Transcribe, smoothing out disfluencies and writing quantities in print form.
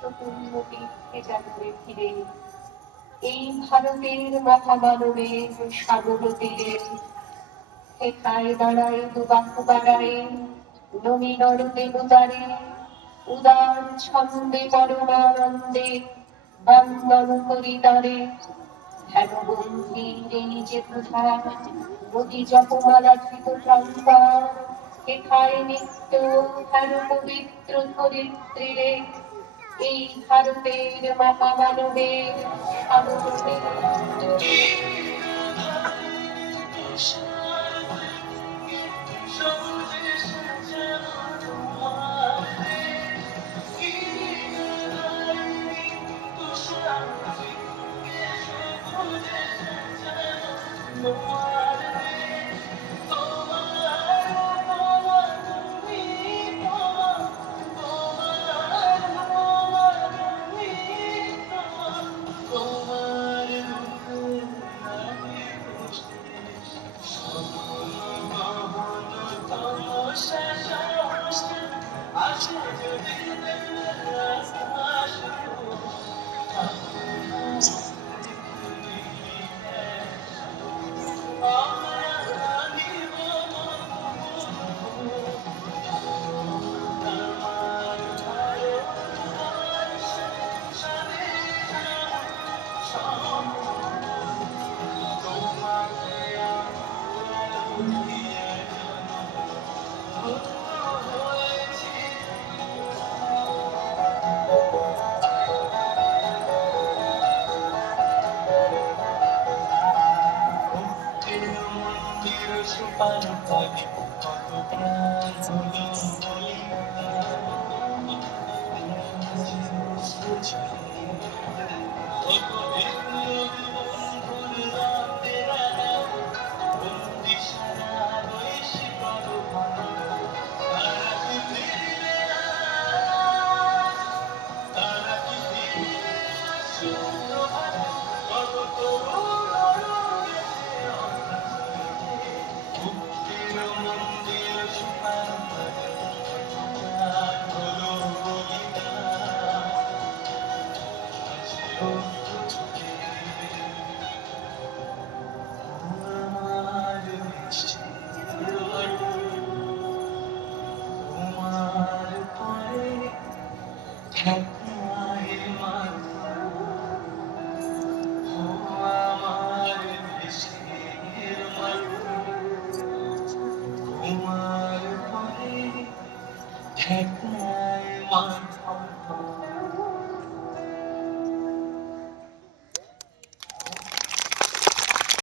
মহত্বপূর্ণ তীর্থে যাবে ফিরে, এই ভারতের মহামানবের সাগর তীরে। হেথায় দাঁড়ায় দুবাহু বাড়ায় নমিনর দেবতারে, উদার ছন্দে পরমানন্দে বন্দন করি তারে। ধ্যানবন্দী এই যে প্রথা নদী জপমালা ধৃত প্রান্তর, হেথায় নিত্য হেন পবিত্র ধরিত্রীরে, এই ভারতের মহামানবের সাগর তীরে।